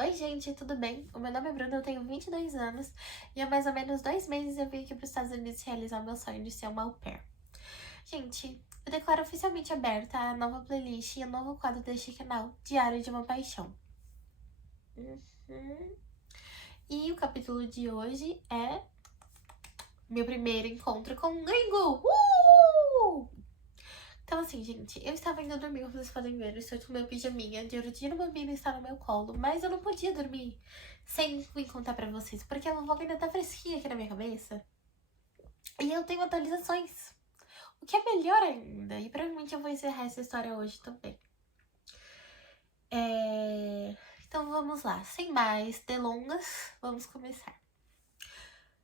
Oi, gente, tudo bem? O meu nome é Bruna, eu tenho 22 anos e há mais ou menos 2 meses eu vim aqui para os Estados Unidos realizar meu sonho de ser uma au pair. Gente, eu declaro oficialmente aberta a nova playlist e o novo quadro deste canal, Diário de uma Paixão. Uhum. E o capítulo de hoje é meu primeiro encontro com um gringo! Então assim, gente, eu estava indo dormir, como vocês podem ver, eu estou com meu pijaminha de Urudino Bambino está no meu colo, mas eu não podia dormir sem vir contar pra vocês, porque a fofoca ainda tá fresquinha aqui na minha cabeça. E eu tenho atualizações, o que é melhor ainda, e provavelmente eu vou encerrar essa história hoje também. Então vamos lá, sem mais delongas, vamos começar.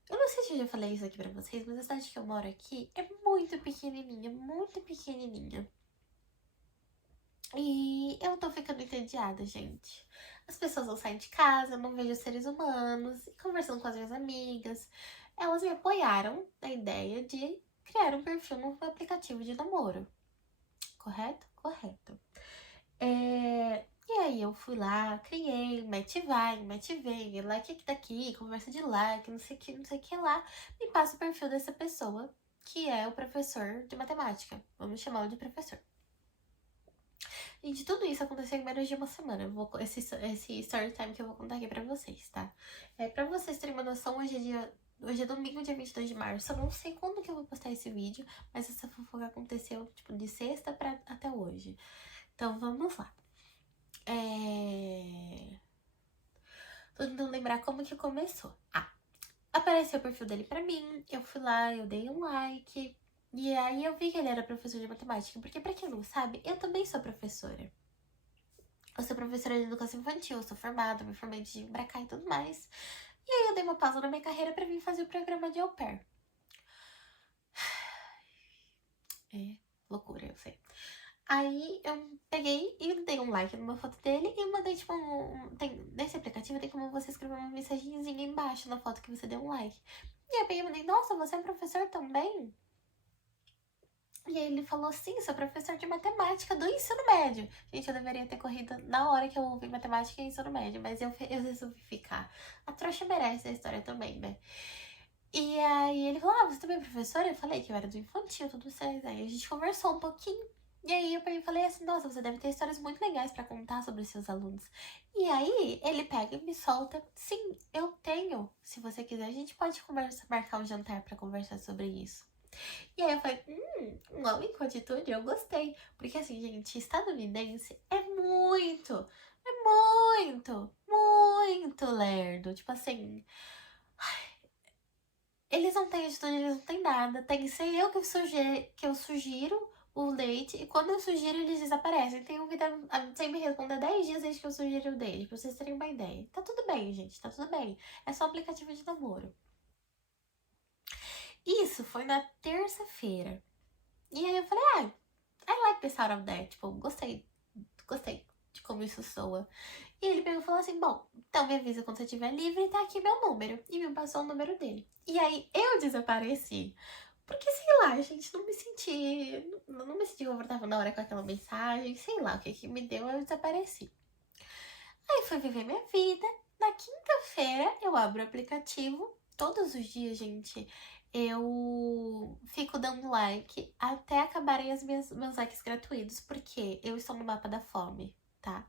Eu não sei se eu já falei isso aqui pra vocês, mas a cidade que eu moro aqui é muito pequenininha, muito pequenininha. E eu tô ficando entediada, gente. As pessoas não saem de casa, eu não vejo seres humanos. E conversando com as minhas amigas, elas me apoiaram na ideia de criar um perfil no aplicativo de namoro. Correto? Correto. E aí eu fui lá, criei, mete vai, mete vem, like aqui daqui, conversa de like, não sei o que, não sei o que lá. Me passa o perfil dessa pessoa, que é o professor de matemática. Vamos chamá-lo de professor. Gente, tudo isso aconteceu em menos de uma semana. Esse story time que eu vou contar aqui pra vocês, tá? Pra vocês terem uma noção, hoje é domingo, dia 22 de março. Eu não sei quando que eu vou postar esse vídeo, mas essa fofoca aconteceu, tipo, de sexta até hoje. Então, vamos lá. Tô tentando lembrar como que começou. Apareceu o perfil dele pra mim, eu fui lá, eu dei um like. E aí eu vi que ele era professor de matemática, porque pra quem não sabe, eu também sou professora. Eu sou professora de educação infantil, eu sou formada, me formei de Embracá e tudo mais. E aí eu dei uma pausa na minha carreira pra vir fazer o programa de au pair. É loucura, eu sei. Aí eu peguei e dei um like numa foto dele e mandei, tipo, nesse aplicativo tem como você escrever uma mensagenzinha embaixo na foto que você deu um like. E aí eu peguei e mandei, nossa, você é professor também? E aí ele falou, sim, sou professor de matemática do ensino médio. Gente, eu deveria ter corrido na hora que eu ouvi matemática e ensino médio, mas eu resolvi ficar. A trouxa merece a história também, né? E aí ele falou, você também é professora? Eu falei que eu era do infantil, tudo certo. Aí a gente conversou um pouquinho. E aí eu falei assim, nossa, você deve ter histórias muito legais pra contar sobre os seus alunos. E aí ele pega e me solta, sim, eu tenho. Se você quiser, a gente pode marcar um jantar pra conversar sobre isso. E aí eu falei, um homem com atitude, eu gostei. Porque assim, gente, estadunidense muito lerdo. Tipo assim, eles não têm atitude, eles não têm nada. Tem que ser eu que eu sugiro o date. E quando eu sugiro, eles desaparecem. Tem um que tá sem me responder 10 dias desde que eu sugiro o dele. Pra vocês terem uma ideia. Tá tudo bem, gente, tá tudo bem. É só um aplicativo de namoro. Isso foi na terça-feira. E aí eu falei, I like the sound of that. Tipo, gostei de como isso soa. E ele pegou e falou assim, bom, então me avisa quando você estiver livre, tá aqui meu número. E me passou o número dele. E aí eu desapareci. Porque, sei lá, gente, não me senti confortável na hora com aquela mensagem, sei lá o que que me deu, eu desapareci. Aí fui viver minha vida. Na quinta-feira eu abro o aplicativo. Todos os dias, gente, eu fico dando like até acabarem meus likes gratuitos, porque eu estou no mapa da fome, tá?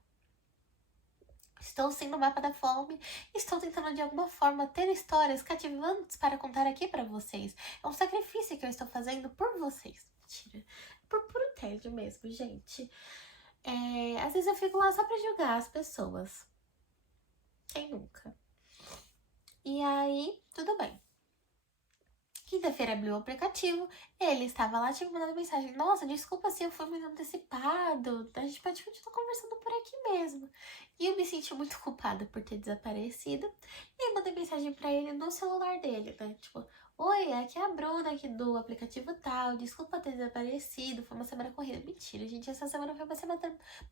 Estou sim no mapa da fome, estou tentando de alguma forma ter histórias cativantes para contar aqui para vocês. É um sacrifício que eu estou fazendo por vocês. Mentira, por puro tédio mesmo, gente. Às vezes eu fico lá só pra julgar as pessoas. Quem nunca? E aí, tudo bem. Quinta-feira abriu o aplicativo, ele estava lá, tinha mandado mensagem, nossa, desculpa se eu fui muito antecipado, a gente pode continuar conversando por aqui mesmo. E eu me senti muito culpada por ter desaparecido, e aí mandei mensagem pra ele no celular dele, né, tipo, oi, aqui é a Bruna aqui do aplicativo tal, desculpa ter desaparecido, foi uma semana corrida. Mentira, gente, essa semana foi uma semana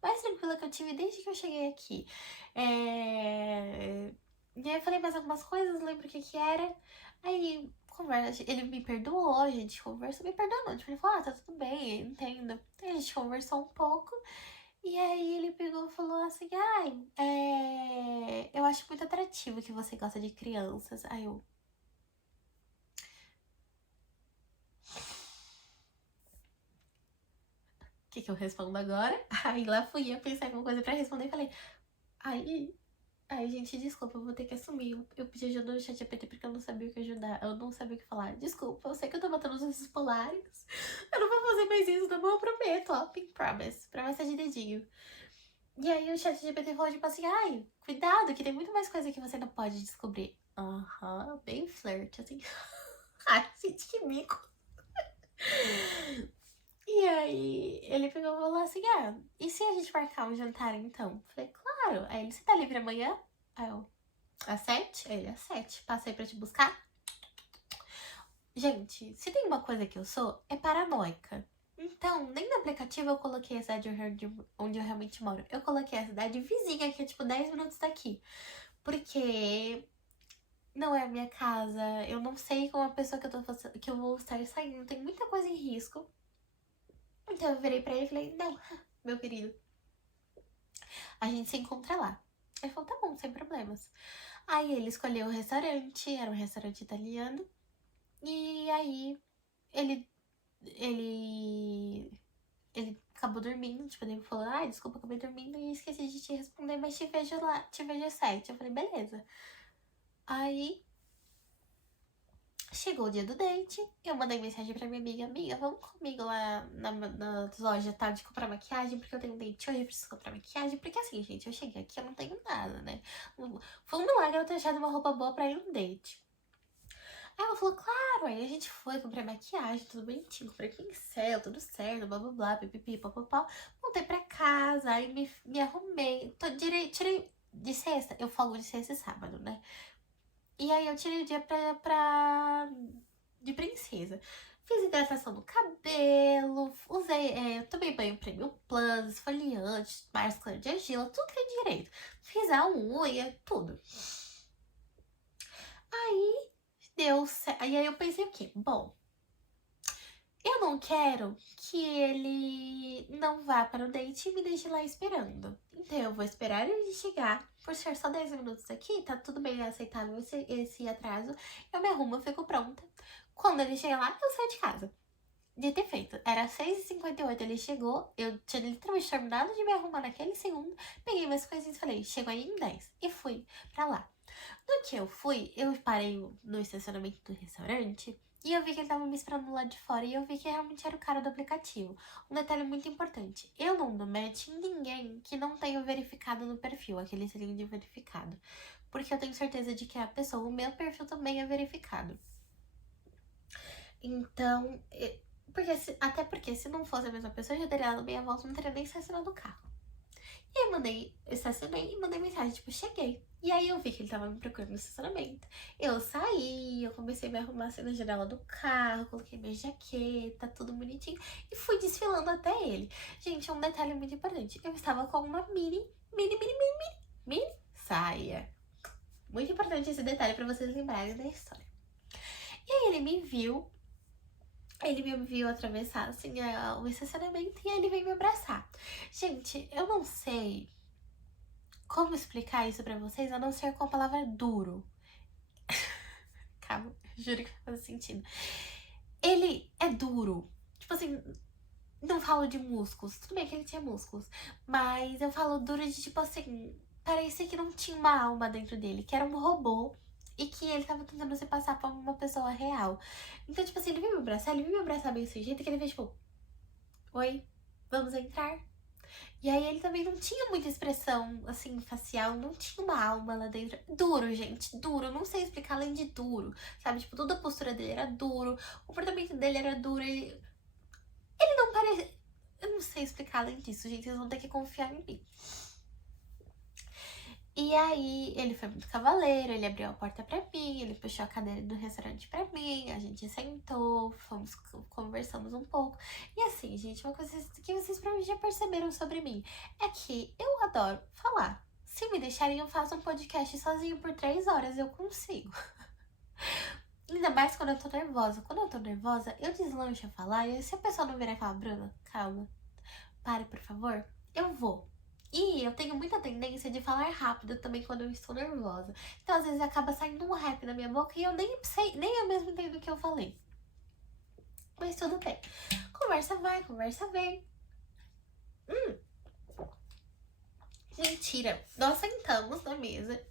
mais tranquila que eu tive desde que eu cheguei aqui. E aí eu falei mais algumas coisas, lembro o que que era, aí conversa, ele me perdoou, a gente conversou, me perdoou não, tipo, ele falou, tá tudo bem, eu entendo. Aí a gente conversou um pouco, e aí ele pegou e falou assim, acho muito atrativo que você gosta de crianças. Aí eu... O que eu respondo agora? Aí lá fui eu pensar em alguma coisa pra responder e falei... Ai, gente, desculpa, eu vou ter que assumir. Eu pedi ajuda no ChatGPT porque eu não sabia o que ajudar. Eu não sabia o que falar. Desculpa, eu sei que eu tô matando os ursos polares. Eu não vou fazer mais isso, não, eu prometo, ó. Pink promise. Promessa de dedinho. E aí o ChatGPT falou, tipo assim, ai, cuidado, que tem muito mais coisa que você não pode descobrir. Aham, bem flirt, assim. Ai, gente, que mico. E aí ele pegou e falou assim, e se a gente marcar um jantar então? Falei, claro. Aí ele, você tá livre amanhã? Aí eu, às 7? Aí ele, às 7. Passei pra te buscar. Gente, se tem uma coisa que eu sou, é paranoica. Então, nem no aplicativo eu coloquei a cidade onde eu realmente moro. Eu coloquei a cidade vizinha, que é tipo 10 minutos daqui. Porque não é a minha casa, eu não sei como a pessoa que eu vou estar saindo. Tem muita coisa em risco. Então eu virei pra ele e falei, não, meu querido, a gente se encontra lá. Ele falou, tá bom, sem problemas. Aí ele escolheu o restaurante, era um restaurante italiano. E aí ele ele ele acabou dormindo, tipo, ele falou, ai, desculpa, acabei dormindo e esqueci de te responder, mas te vejo lá, te vejo às 7. Eu falei, beleza. Aí chegou o dia do date, eu mandei mensagem pra minha amiga, vamos comigo lá na loja tal de comprar maquiagem, porque eu tenho date hoje, eu preciso comprar maquiagem, porque assim, gente, eu cheguei aqui, eu não tenho nada, né? Foi um milagre eu ter achado uma roupa boa pra ir no date. Aí ela falou, claro, aí a gente foi, comprei maquiagem, tudo bonitinho, comprei pincel, tudo certo, blá blá blá, pipipi, papapá. Voltei pra casa, aí me arrumei, tirei de sexta, eu folgo de sexta e sábado, né? E aí eu tirei o dia de princesa. Fiz hidratação no cabelo, tomei banho Premium Plus, esfoliante, máscara de argila, tudo que tem direito. Fiz a unha, tudo. Aí deu certo. E aí eu pensei o quê? Bom, eu não quero que ele não vá para o date e me deixe lá esperando. Então eu vou esperar ele chegar. Por ser só 10 minutos aqui, tá tudo bem aceitável esse atraso. Eu me arrumo, eu fico pronta. Quando ele chegar lá, eu saio de casa. Dito e feito. Era 6h58, ele chegou. Eu tinha literalmente terminado de me arrumar naquele segundo. Peguei minhas coisinhas e falei, chegou aí em 10. E fui pra lá. No que eu fui, eu parei no estacionamento do restaurante e eu vi que ele tava me esperando lá de fora e eu vi que realmente era o cara do aplicativo. Um detalhe muito importante, eu não dou match em ninguém que não tenha verificado no perfil, aquele selinho de verificado. Porque eu tenho certeza de que é a pessoa, o meu perfil também é verificado. Então, até porque se não fosse a mesma pessoa, eu já teria dado meia volta, não teria nem estacionado o carro. E aí estacionei e mandei mensagem, tipo, cheguei. E aí eu vi que ele tava me procurando no estacionamento. Eu saí, eu comecei a me arrumar assim na janela do carro, coloquei minha jaqueta, tudo bonitinho. E fui desfilando até ele. Gente, um detalhe muito importante. Eu estava com uma mini saia. Muito importante esse detalhe pra vocês lembrarem da história. E aí ele me viu atravessar assim o estacionamento e ele veio me abraçar. Gente, eu não sei como explicar isso pra vocês a não ser com a palavra duro. Calma, juro que faz sentido. Ele é duro. Tipo assim, não falo de músculos. Tudo bem que ele tinha músculos. Mas eu falo duro de tipo assim, parecia que não tinha uma alma dentro dele, que era um robô. E que ele tava tentando se passar por uma pessoa real. Então, tipo assim, ele veio me abraçar bem desse jeito que ele fez, tipo, oi, vamos entrar? E aí ele também não tinha muita expressão, assim, facial, não tinha uma alma lá dentro. Duro, gente, duro, eu não sei explicar além de duro, sabe? Tipo, toda a postura dele era duro, o comportamento dele era duro, ele não parece... Eu não sei explicar além disso, gente, vocês vão ter que confiar em mim. E aí, ele foi muito cavaleiro, ele abriu a porta pra mim, ele puxou a cadeira do restaurante pra mim, a gente sentou, conversamos um pouco. E assim, gente, uma coisa que vocês provavelmente já perceberam sobre mim é que eu adoro falar. Se me deixarem, eu faço um podcast sozinho por 3 horas, eu consigo. Ainda mais quando eu tô nervosa. Quando eu tô nervosa, eu deslancho a falar, e se a pessoa não virar e falar, Bruna, calma, pare, por favor, eu vou. E eu tenho muita tendência de falar rápido também quando eu estou nervosa. Então, às vezes, acaba saindo um rap na minha boca e eu nem sei, nem eu mesmo entendo o que eu falei. Mas tudo bem. Conversa vai, conversa vem. Mentira. Nós sentamos na mesa.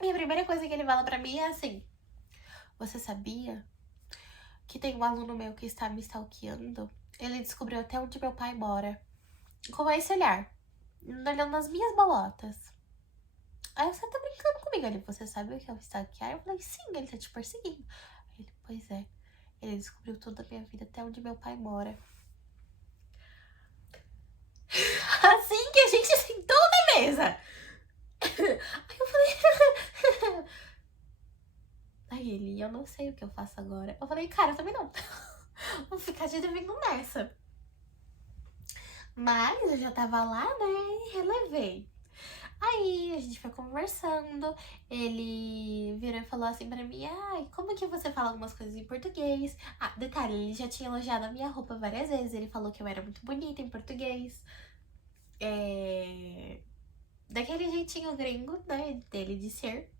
E a primeira coisa que ele fala pra mim é assim: você sabia que tem um aluno meu que está me stalkeando? Ele descobriu até onde meu pai mora. Com esse olhar, olhando nas minhas bolotas. Aí você tá brincando comigo? Ele, você sabe o que é o stalkear? Eu falei, sim, ele tá te perseguindo. Aí ele, pois é. Ele descobriu toda a minha vida, até onde meu pai mora. Assim que a gente sentou na mesa. Aí eu falei... Aí ele, eu não sei o que eu faço agora. Eu falei, cara, eu também não. Vou ficar de devendo nessa. Mas eu já tava lá, né? E relevei. Aí a gente foi conversando, ele virou e falou assim pra mim, ai, como que você fala algumas coisas em português? Ah, detalhe, ele já tinha elogiado a minha roupa várias vezes, ele falou que eu era muito bonita em português. Daquele jeitinho gringo, né, dele de ser.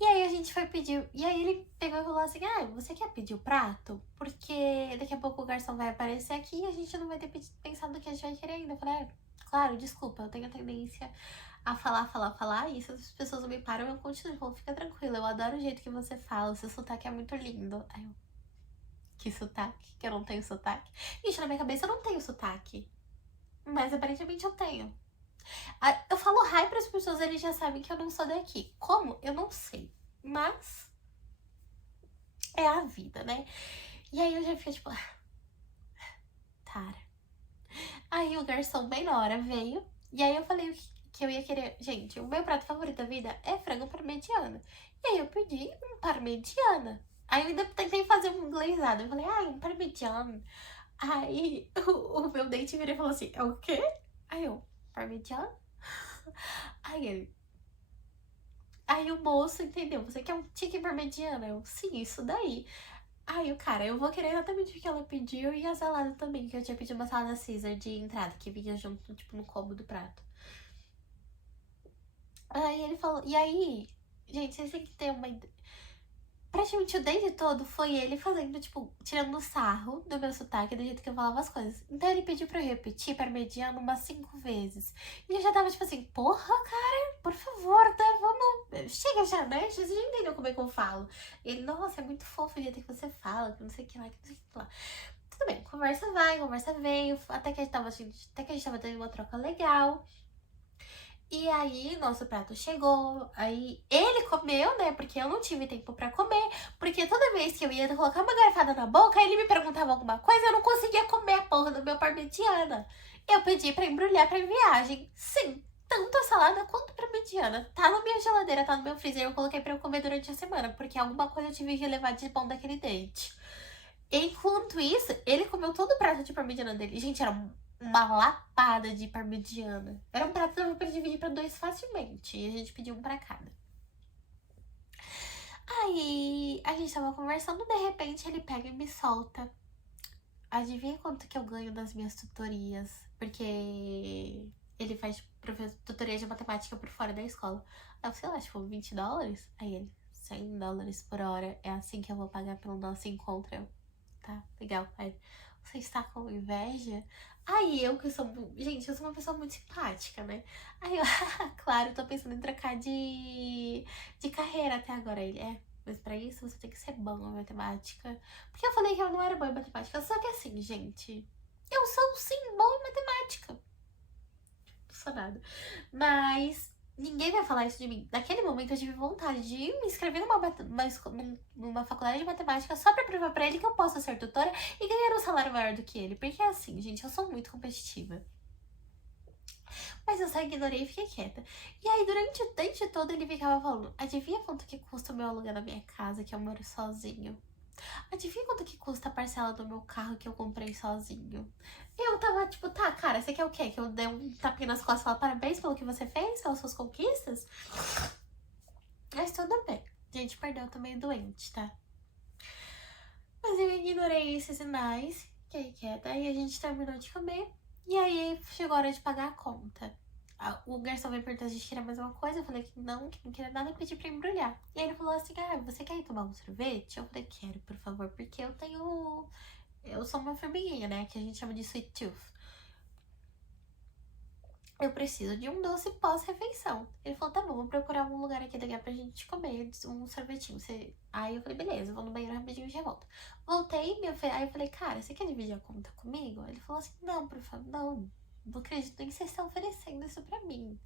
E aí a gente foi pedir, e aí ele pegou e falou assim, ah, você quer pedir o prato? Porque daqui a pouco o garçom vai aparecer aqui e a gente não vai ter pensado no que a gente vai querer ainda. Eu falei, claro, desculpa, eu tenho a tendência a falar, e se as pessoas não me param, eu continuo. Ele falou, fica tranquila, eu adoro o jeito que você fala, o seu sotaque é muito lindo. Aí eu, que sotaque? Que eu não tenho sotaque? Gente, na minha cabeça eu não tenho sotaque, mas aparentemente eu tenho. Eu falo hi para as pessoas, eles já sabem que eu não sou daqui. Como? Eu não sei. Mas é a vida, né? E aí eu já fiquei tipo, Tara. Aí o garçom bem na hora veio. E aí eu falei que eu ia querer. Gente, o meu prato favorito da vida é frango parmegiana. E aí eu pedi um parmegiana. Aí eu ainda tentei fazer um glazado. Eu falei, um parmegiana. Aí o meu dente virou e falou assim, é o quê? Aí eu, parmegiana? Aí ele. Aí o moço entendeu, você quer um tique parmegiana? Eu, sim, isso daí. Aí o cara, eu vou querer exatamente o que ela pediu e a salada também, que eu tinha pedido uma salada Caesar de entrada, que vinha junto, tipo, no combo do prato. Aí ele falou, e aí, gente, vocês têm que ter uma ideia. Praticamente o date todo foi ele fazendo, tipo, tirando sarro do meu sotaque, do jeito que eu falava as coisas. Então ele pediu pra eu repetir parmegiana umas 5 vezes. E eu já tava, tipo assim, porra, cara, por favor, né? Vamos. Chega já, né? Você já entendeu como é que eu falo. Ele, nossa, é muito fofo o jeito que você fala, que não sei o que lá, que não sei o que lá. Tudo bem, conversa vai, conversa veio, até que a gente tava tendo uma troca legal. E aí, nosso prato chegou, aí ele comeu, né, porque eu não tive tempo pra comer, porque toda vez que eu ia colocar uma garfada na boca, ele me perguntava alguma coisa, eu não conseguia comer a porra do meu parmegiana. Eu pedi pra embrulhar pra viagem, sim, tanto a salada quanto a parmegiana. Tá na minha geladeira, tá no meu freezer, eu coloquei pra eu comer durante a semana, porque alguma coisa eu tive que levar de bom daquele date. Enquanto isso, ele comeu todo o prato de parmegiana dele. Gente, era uma lapada de parmegiana. Era um prato que dava pra dividir pra 2 facilmente. E a gente pediu um pra cada. Aí a gente tava conversando, de repente ele pega e me solta. Adivinha quanto que eu ganho das minhas tutorias? Porque ele faz tutoria de matemática por fora da escola. Aí eu sei lá, tipo, $20? Aí ele, $100 por hora. É assim que eu vou pagar pelo nosso encontro. Eu, tá, legal. Aí, você está com inveja? Aí eu que sou. Gente, eu sou uma pessoa muito simpática, né? Aí eu, claro, eu tô pensando em trocar de carreira até agora. Ele mas pra isso você tem que ser bom em matemática. Porque eu falei que eu não era boa em matemática. Só que assim, gente, eu sou sim boa em matemática. Não sou nada. Mas ninguém vai falar isso de mim. Naquele momento eu tive vontade de me inscrever numa faculdade de matemática só pra provar pra ele que eu posso ser tutora e ganhar um salário maior do que ele. Porque assim, gente, eu sou muito competitiva. Mas eu só ignorei e fiquei quieta. E aí, durante o date todo, ele ficava falando: adivinha quanto que custa o meu aluguel na minha casa, que eu moro sozinho? Adivinha quanto que custa a parcela do meu carro que eu comprei sozinho? Eu tava tipo, tá, cara, você quer o quê? Que eu dê um tapinha nas costas e falar parabéns pelo que você fez, pelas suas conquistas? Mas tudo bem. Gente, perdão, eu tô meio doente, tá? Mas eu ignorei esses sinais, fiquei quieta. Aí a gente terminou de comer. E aí chegou a hora de pagar a conta. O garçom veio perguntar se a gente queria mais uma coisa. Eu falei que não queria nada e pedi pra embrulhar. E aí ele falou assim: ah, você quer ir tomar um sorvete? Eu falei: quero, por favor, porque eu tenho. Eu sou uma formiguinha, né? Que a gente chama de sweet tooth. Eu preciso de um doce pós-refeição. Ele falou: tá bom, vou procurar um lugar aqui daqui pra gente comer um sorvetinho. Aí eu falei: beleza, vou no banheiro rapidinho e já volto. Voltei, aí eu falei: cara, você quer dividir a conta comigo? Ele falou assim: não, por favor, não. Não acredito nem que vocês estão oferecendo isso pra mim.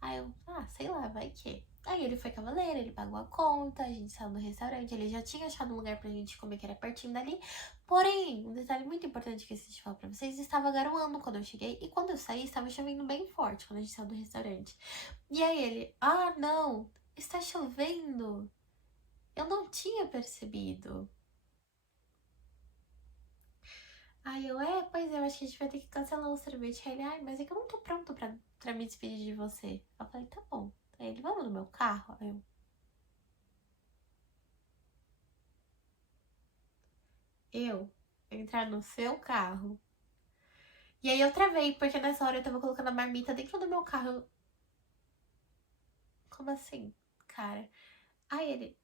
Aí eu, sei lá, vai que. Aí ele foi cavaleiro, ele pagou a conta, a gente saiu do restaurante, ele já tinha achado um lugar pra gente comer que era pertinho dali. Porém, um detalhe muito importante que eu esqueci de falar pra vocês, estava garoando quando eu cheguei e quando eu saí estava chovendo bem forte quando a gente saiu do restaurante. E aí ele, não, está chovendo. Eu não tinha percebido. Aí eu, pois é, eu acho que a gente vai ter que cancelar o sorvete. Aí ele, mas é que eu não tô pronto pra me despedir de você. Eu falei: tá bom. Aí ele, vamos no meu carro? Aí eu entrar no seu carro. E aí eu travei, porque nessa hora eu tava colocando a marmita dentro do meu carro. Como assim, cara? Aí ele,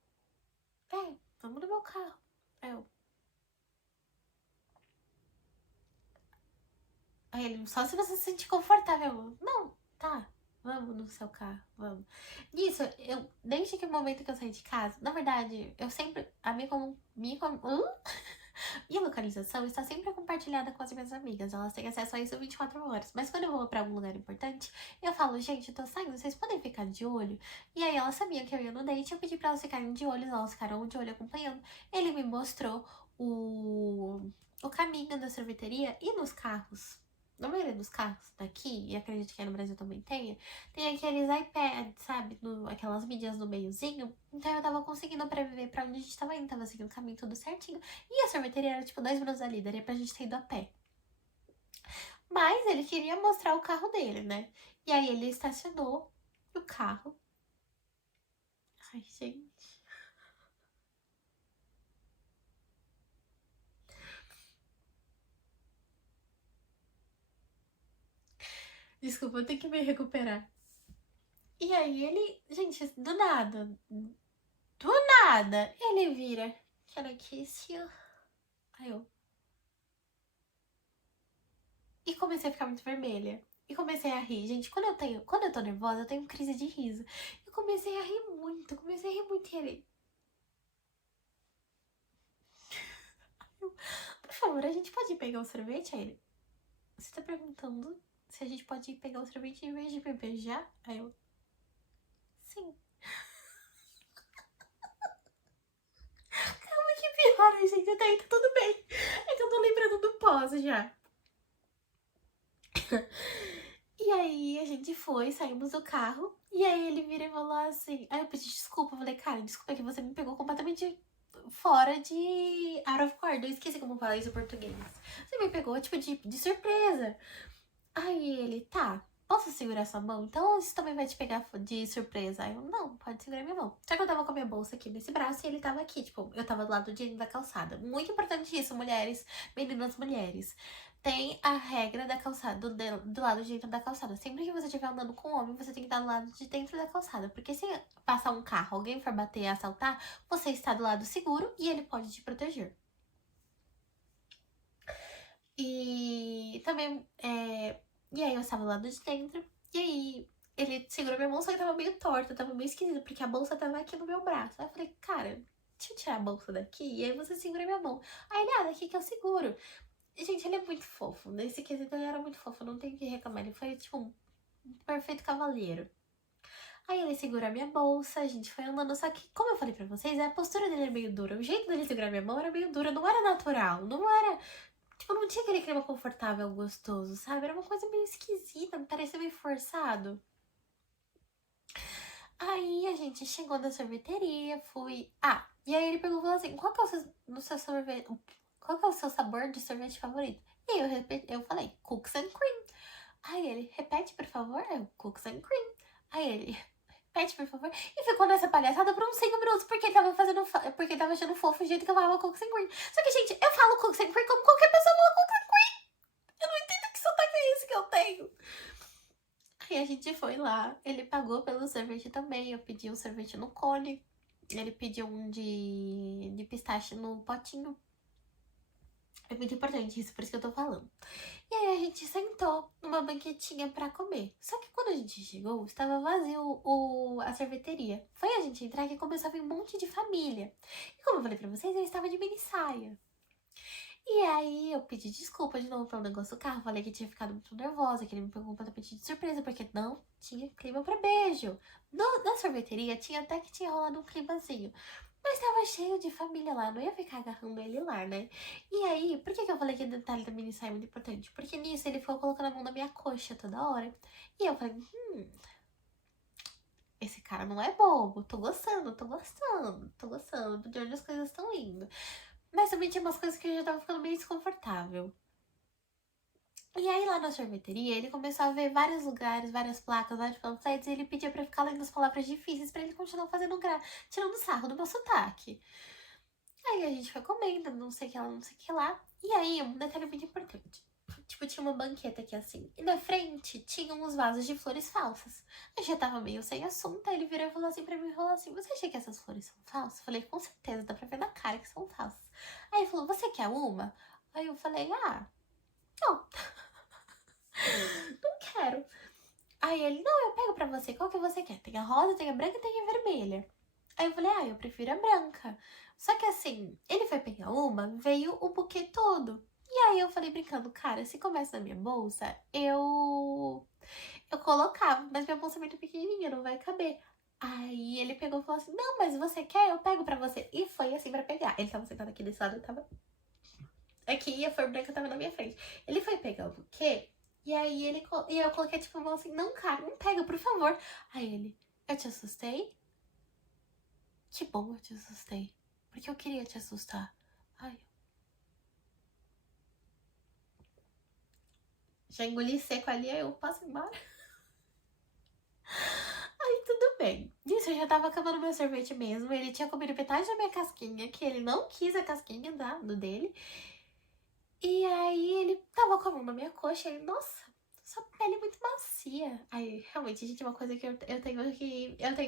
vamos no meu carro. Aí ele, só se você se sentir confortável. Não, tá. Vamos no seu carro, vamos. Nisso, desde que o momento que eu saí de casa, na verdade, eu sempre, minha localização está sempre compartilhada com as minhas amigas. Elas têm acesso a isso 24 horas. Mas quando eu vou pra algum lugar importante, eu falo: gente, eu tô saindo, vocês podem ficar de olho? E aí elas sabiam que eu ia no date, eu pedi pra elas ficarem de olho, elas ficaram de olho acompanhando. Ele me mostrou o caminho da sorveteria e nos carros. Na maioria dos carros daqui, e acredito que aí no Brasil também tem aqueles iPads, sabe? Aquelas mídias no meiozinho. Então eu tava conseguindo prever pra onde a gente tava indo, tava seguindo o caminho tudo certinho. E a sorveteria era tipo 2 minutos ali, daria pra gente ter ido a pé. Mas ele queria mostrar o carro dele, né? E aí ele estacionou o carro. Ai, gente. Desculpa, eu tenho que me recuperar. E aí ele, gente, do nada, ele vira: Can I kiss you? Aí eu. E comecei a ficar muito vermelha. E comecei a rir. Gente, quando eu tô nervosa, eu tenho crise de riso. E comecei a rir muito, E ele, por favor, a gente pode ir pegar o sorvete? Aí ele, você tá perguntando se a gente pode ir pegar o sorvete em vez de me beijar? Aí eu, sim. Calma que piora, gente. Até aí tá tudo bem. É que eu tô lembrando do pós já. E aí a gente saímos do carro. E aí ele vira e falou assim. Aí eu pedi desculpa. Eu falei: cara, desculpa, é que você me pegou completamente fora de out of guard. Eu esqueci como falar isso em português. Você me pegou, tipo, de surpresa. Aí ele, tá, posso segurar sua mão? Então isso também vai te pegar de surpresa. Aí eu, não, pode segurar minha mão. Só que eu tava com a minha bolsa aqui nesse braço e ele tava aqui, tipo, eu tava do lado direito da calçada. Muito importante isso, mulheres, meninas, mulheres. Tem a regra da calçada, do lado direito da calçada. Sempre que você estiver andando com um homem, você tem que estar do lado de dentro da calçada. Porque se passar um carro, alguém for bater e assaltar, você está do lado seguro e ele pode te proteger. E também, e aí eu estava lá de dentro, e aí ele segurou minha mão, só que tava meio torta, tava meio esquisito, porque a bolsa tava aqui no meu braço. Aí eu falei: cara, deixa eu tirar a bolsa daqui, e aí você segura minha mão. Aí ele, daqui que eu seguro. E, gente, ele é muito fofo, nesse quesito ele era muito fofo, não tem o que reclamar, ele foi, tipo, um perfeito cavaleiro. Aí ele segura a minha bolsa, a gente foi andando, só que, como eu falei pra vocês, a postura dele é meio dura, o jeito dele segurar minha mão era meio dura, não era natural, não era. Tipo, não tinha aquele clima confortável, gostoso, sabe? Era uma coisa meio esquisita, parecia meio forçado. Aí a gente chegou na sorveteria, fui. E aí ele perguntou assim: qual que é o seu sorvete? Qual que é o seu sabor de sorvete favorito? E aí eu falei: cookies and cream. Aí ele, repete, por favor. Eu, cookies and cream. Aí ele, repete, por favor. E ficou nessa palhaçada por uns 5 minutos, porque ele tava porque ele tava achando fofo o jeito que eu falava cookies and cream. Só que, gente, eu falo cookies and cream como qualquer pessoa fala cookies and cream. Eu não entendo que sotaque é esse que eu tenho. Aí a gente foi lá, ele pagou pelo sorvete também, eu pedi um sorvete no cone, ele pediu um de pistache no potinho. É muito importante isso, por isso que eu tô falando. E aí a gente sentou numa banquetinha pra comer. Só que quando a gente chegou, estava vazio a sorveteria. Foi a gente entrar que começou a vir um monte de família. E como eu falei pra vocês, eu estava de mini saia. E aí eu pedi desculpa de novo pelo negócio do carro. Falei que tinha ficado muito nervosa, que ele me pegou completamente de surpresa, porque não tinha clima pra beijo. Na sorveteria tinha até que tinha rolado um climazinho. Mas tava cheio de família lá, não ia ficar agarrando ele lá, né? E aí, por que eu falei que o detalhe da mini saia é muito importante? Porque nisso ele ficou colocando a mão na minha coxa toda hora. E eu falei, esse cara não é bobo, tô gostando, tô gostando, tô gostando de onde as coisas estão indo. Mas também tinha umas coisas que eu já tava ficando meio desconfortável. E aí lá na sorveteria, ele começou a ver vários lugares, várias placas, vários panfletos, e ele pedia pra eu ficar lendo as palavras difíceis pra ele continuar fazendo tirando sarro do meu sotaque. Aí a gente foi comendo, não sei o que lá, não sei o que lá. E aí, um detalhe muito importante. Tipo, tinha uma banqueta aqui assim. E na frente tinha uns vasos de flores falsas. Eu já tava meio sem assunto, aí ele virou e falou assim pra mim, falou assim, você acha que essas flores são falsas? Eu falei, com certeza, dá pra ver na cara que são falsas. Aí ele falou, você quer uma? Aí eu falei, não. Não quero. Aí ele, não, eu pego pra você, qual que você quer? Tem a rosa, tem a branca e tem a vermelha. Aí eu falei, eu prefiro a branca. Só que assim, ele foi pegar uma, veio o buquê todo. E aí eu falei brincando, cara, se começa na minha bolsa, eu colocava, mas minha bolsa é muito pequenininha, não vai caber. Aí ele pegou e falou assim, não, mas você quer? Eu pego pra você. E foi assim pra pegar. Ele tava sentado aqui desse lado, eu tava aqui e a flor branca tava na minha frente. Ele foi pegar o buquê, e aí e eu coloquei tipo a mão assim, não, cara, não pega, por favor. Aí ele, eu te assustei? Que bom eu te assustei. Porque eu queria te assustar. Ai. Já engoli seco ali, aí eu passo embora. Aí tudo bem. Nisso eu já tava acabando meu sorvete mesmo. Ele tinha comido metade da minha casquinha, que ele não quis a casquinha do dele. E aí ele tava comendo a minha coxa e ele, nossa, sua pele é muito macia. Aí, realmente, gente, é uma coisa que eu tenho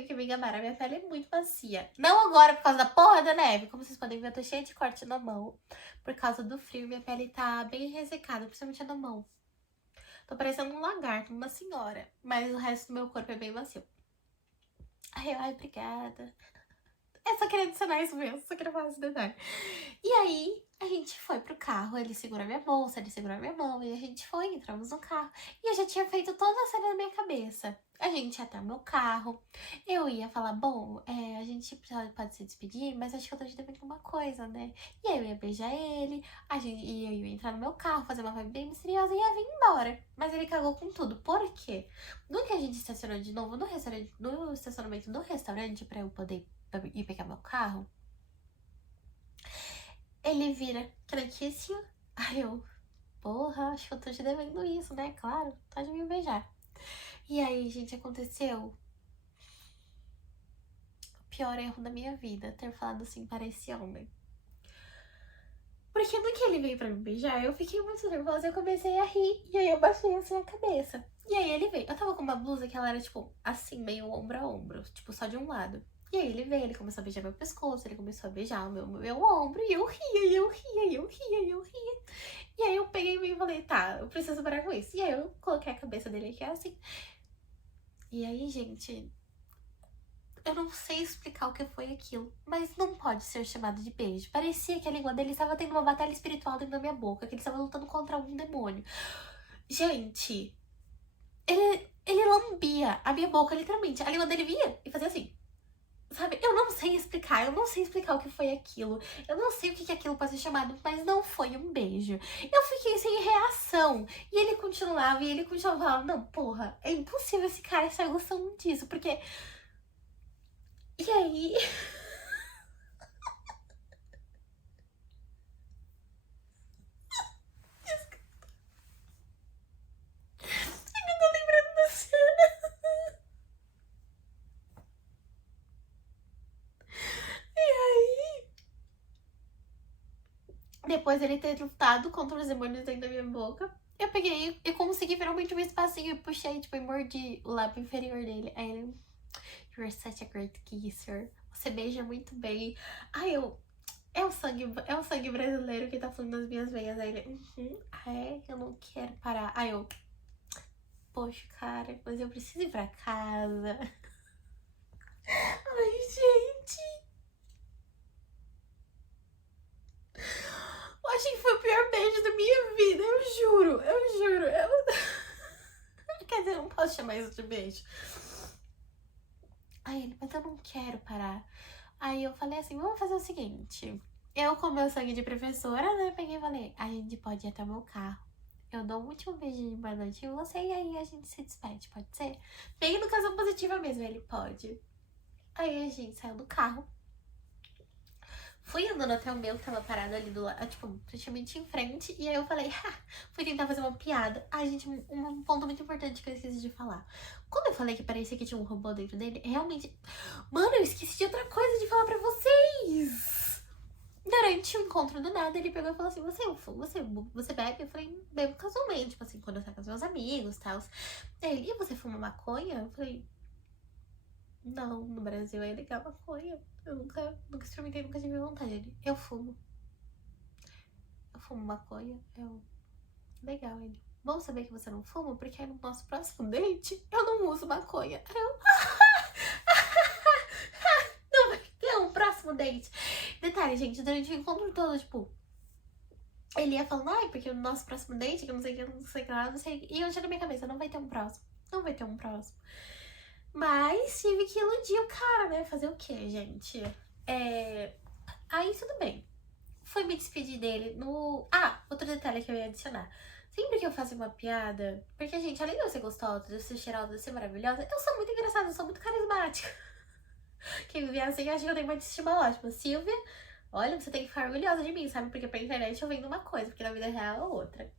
que me enganar. A minha pele é muito macia. Não agora por causa da porra da neve. Como vocês podem ver, eu tô cheia de corte na mão. Por causa do frio, minha pele tá bem ressecada, principalmente na mão. Tô parecendo um lagarto, uma senhora. Mas o resto do meu corpo é bem macio. Ai, obrigada. Eu só queria adicionar isso mesmo, só queria falar esse detalhe. E aí, a gente foi pro carro, ele segurou minha bolsa, ele segurou minha mão, e a gente foi, entramos no carro. E eu já tinha feito toda a cena na minha cabeça. A gente ia até o meu carro, eu ia falar, bom, a gente pode se despedir, mas acho que eu tô te devendo uma coisa, né? E aí eu ia beijar ele, e eu ia entrar no meu carro, fazer uma vibe bem misteriosa e ia vir embora. Mas ele cagou com tudo. Por quê? No que a gente estacionou de novo no estacionamento do restaurante, pra eu poder ir pegar meu carro, ele vira tranquíssimo. Aí eu, porra, acho que eu tô te devendo isso, né? Claro, pode me beijar. E aí, gente, aconteceu o pior erro da minha vida, ter falado assim para esse homem. Porque no que ele veio pra me beijar, eu fiquei muito nervosa e eu comecei a rir. E aí eu baixei assim a cabeça. E aí ele veio. Eu tava com uma blusa que ela era, tipo, assim, meio ombro a ombro. Tipo, só de um lado. E aí ele veio, ele começou a beijar meu pescoço, ele começou a beijar o meu ombro. E eu ria, e eu ria, e eu ria, e eu ria. E aí eu peguei e falei, tá, eu preciso parar com isso. E aí eu coloquei a cabeça dele aqui assim. E aí, gente, eu não sei explicar o que foi aquilo, mas não pode ser chamado de beijo. Parecia que a língua dele estava tendo uma batalha espiritual dentro da minha boca, que ele estava lutando contra algum demônio. Gente, ele lambia a minha boca, literalmente. A língua dele vinha e fazia assim. Sabe, eu não sei explicar, o que foi aquilo. Eu não sei o que aquilo pode ser chamado, mas não foi um beijo. Eu fiquei sem reação. E ele continuava falando, não, porra, é impossível esse cara estar gostando disso, porque... E aí... Eu tô lembrando da cena. E aí... Depois ele ter lutado contra os demônios dentro da minha boca, eu peguei e consegui finalmente um espacinho e puxei, tipo, e mordi o lábio inferior dele. Aí ele, you're such a great kisser. Você beija muito bem. Aí eu, é o sangue brasileiro que tá fluindo nas minhas veias. Aí ele, eu não quero parar. Aí eu, poxa, cara, mas eu preciso ir pra casa. Ai, gente. Eu achei que foi o pior beijo da minha vida. Eu juro. Quer dizer, eu não posso chamar isso de beijo. Aí ele, mas eu não quero parar. Aí eu falei assim, vamos fazer o seguinte. Eu, com meu sangue de professora, né, peguei e falei, a gente pode ir até o meu carro. Eu dou um último beijinho de boa noite em você e aí a gente se despede, pode ser? Bem educação positiva mesmo, ele pode. Aí a gente saiu do carro. Fui andando até o meu, que tava parado ali do lado, tipo, praticamente em frente. E aí eu falei, fui tentar fazer uma piada. Ai, gente, um ponto muito importante que eu esqueci de falar. Quando eu falei que parecia que tinha um robô dentro dele, realmente... Mano, eu esqueci de outra coisa de falar pra vocês. Durante o encontro do nada, ele pegou e falou assim, você bebe? Eu falei, bebo casualmente, tipo assim, quando eu saio com os meus amigos e tal. Ele, e você fuma maconha? Eu falei, não, no Brasil é legal maconha. Eu nunca experimentei, nunca tive vontade. Ele, eu fumo maconha. Legal, ele. Bom saber que você não fuma, porque aí no nosso próximo date eu não uso maconha. Aí eu, não vai ter um próximo date. Detalhe, gente, durante o encontro todo, tipo, ele ia falando, ai, porque no nosso próximo date, que eu não sei o que, não sei o que lá, não sei. E eu já na minha cabeça, não vai ter um próximo. Não vai ter um próximo. Mas tive que iludir o cara, né? Fazer o quê, gente? Aí tudo bem. Fui me despedir dele no... outro detalhe que eu ia adicionar. Sempre que eu faço uma piada... Porque, gente, além de eu ser gostosa, de eu ser cheirosa, de eu ser maravilhosa, eu sou muito engraçada, eu sou muito carismática. Quem me vê assim, acha que eu tenho uma autoestima ótima. Silvia, olha, você tem que ficar orgulhosa de mim, sabe? Porque pra internet eu vendo uma coisa, porque na vida real é outra.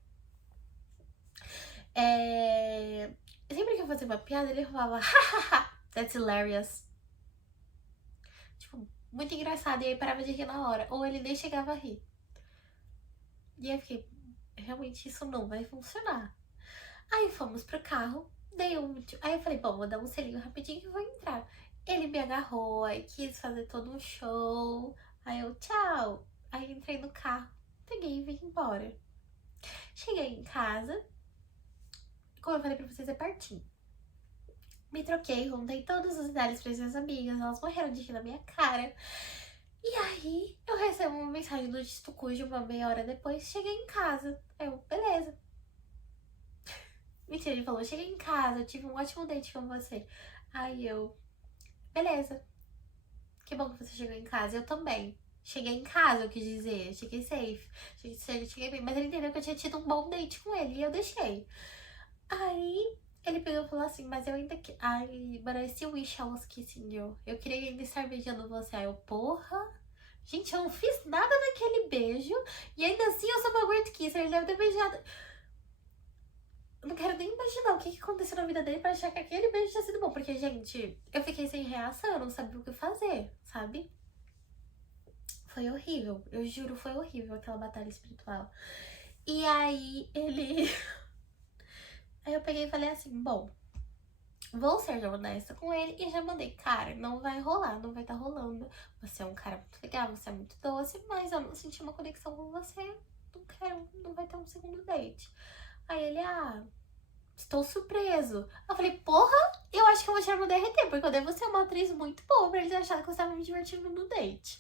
Sempre que eu fazia uma piada, ele falava, hahaha, that's hilarious. Tipo, muito engraçado. E aí parava de rir na hora. Ou ele nem chegava a rir. E aí eu fiquei, realmente isso não vai funcionar. Aí fomos pro carro, aí eu falei, bom, vou dar um selinho rapidinho e vou entrar. Ele me agarrou, aí quis fazer todo um show. Aí eu, tchau. Aí entrei no carro, peguei e vim embora. Cheguei em casa, como eu falei pra vocês, é pertinho. Me troquei, contei todos os detalhes para as minhas amigas, elas morreram de rir na minha cara. E aí, eu recebo uma mensagem do Disto Cujo uma meia hora depois, cheguei em casa. Eu, beleza. Mentira, ele falou, cheguei em casa, eu tive um ótimo date com você. Aí eu, beleza. Que bom que você chegou em casa, eu também. Cheguei em casa, eu quis dizer, cheguei safe, cheguei bem. Mas ele entendeu que eu tinha tido um bom date com ele e eu deixei. Aí, ele pegou e falou assim, mas eu ainda... Ai, but I still wish I was kissing you. Eu queria ainda estar beijando você. Aí eu, porra... Gente, eu não fiz nada naquele beijo. E ainda assim eu sou uma great kisser. Ele deve ter beijado... Eu não quero nem imaginar o que aconteceu na vida dele pra achar que aquele beijo tinha sido bom. Porque, gente, eu fiquei sem reação. Eu não sabia o que fazer, sabe? Foi horrível. Eu juro, foi horrível aquela batalha espiritual. E aí, ele... Aí eu peguei e falei assim, bom... Vou ser honesta com ele e já mandei, cara, não vai rolar, não vai estar rolando. Você é um cara muito legal, você é muito doce, mas eu não senti uma conexão com você, não vai ter um segundo date. Aí ele, estou surpreso. Eu falei, porra, eu acho que eu vou tirar meu DRT, porque eu devo ser uma atriz muito boa pra eles acharem que eu estava me divertindo no date.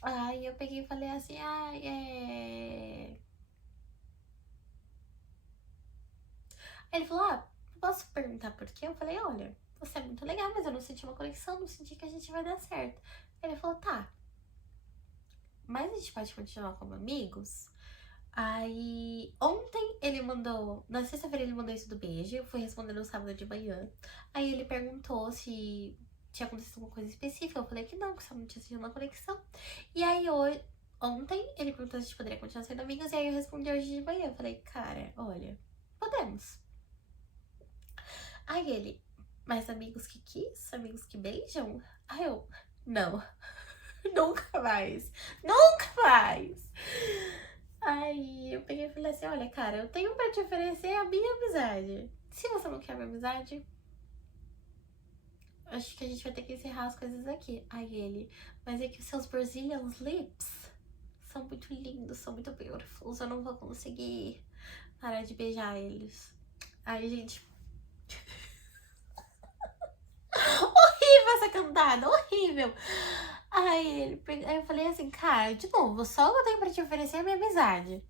Aí eu peguei e falei assim, Aí ele falou, posso perguntar por quê? Eu falei, olha, você é muito legal, mas eu não senti uma conexão, não senti que a gente vai dar certo. Ele falou, tá, mas a gente pode continuar como amigos? Aí, ontem ele mandou, na sexta-feira ele mandou isso do beijo, eu fui responder no sábado de manhã. Aí ele perguntou se tinha acontecido alguma coisa específica, eu falei que não, que só não tinha sentido uma conexão. E aí, ontem ele perguntou se a gente poderia continuar sendo amigos, e aí eu respondi hoje de manhã, eu falei, cara, olha, podemos. Aí ele, mas amigos que kiss? Amigos que beijam? Aí eu, não, nunca mais, nunca mais. Aí eu peguei e falei assim, olha, cara, eu tenho pra te oferecer a minha amizade. Se você não quer a minha amizade, acho que a gente vai ter que encerrar as coisas aqui. Aí ele, mas é que os seus Brazilian lips são muito lindos, são muito beautiful. Eu não vou conseguir parar de beijar eles. Aí, gente, horrível essa cantada, horrível. Aí eu falei assim, cara, de novo, só o que eu tenho pra te oferecer é a minha amizade.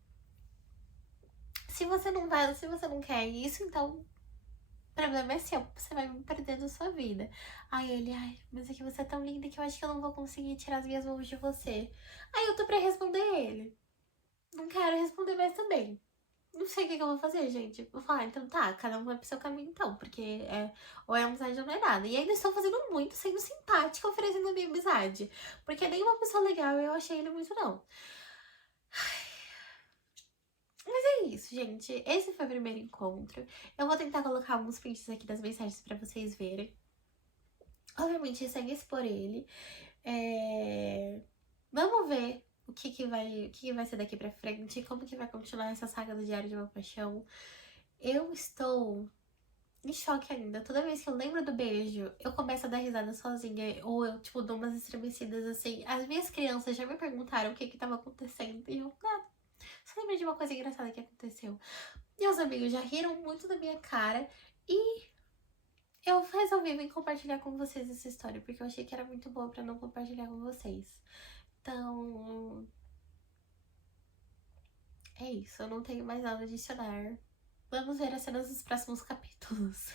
Se você não vai, se você não quer isso, então o problema é seu, você vai me perder da sua vida. Aí ele, ai, mas é que você é tão linda que eu acho que eu não vou conseguir tirar as minhas mãos de você. Aí eu tô pra responder ele. Não quero responder mais também. Não sei o que eu vou fazer, gente. Vou falar, então tá, cada um vai pro seu caminho então, porque ou é amizade ou não é nada. E ainda estou fazendo muito, sendo simpática, oferecendo a minha amizade. Porque nenhuma pessoa legal eu achei ele muito, não. Mas é isso, gente. Esse foi o primeiro encontro. Eu vou tentar colocar alguns prints aqui das mensagens pra vocês verem. Obviamente, segue expor ele. Vamos ver o que vai ser daqui pra frente, como que vai continuar essa saga do Diário de uma Paixão. Eu estou em choque ainda. Toda vez que eu lembro do beijo, eu começo a dar risada sozinha. Ou eu, tipo, dou umas estremecidas assim. As minhas crianças já me perguntaram o que tava acontecendo. E eu, nada. Só lembrei de uma coisa engraçada que aconteceu. Meus amigos já riram muito da minha cara. E eu resolvi vir compartilhar com vocês essa história. Porque eu achei que era muito boa pra não compartilhar com vocês. Então, é isso. Eu não tenho mais nada a adicionar. Vamos ver as cenas dos próximos capítulos.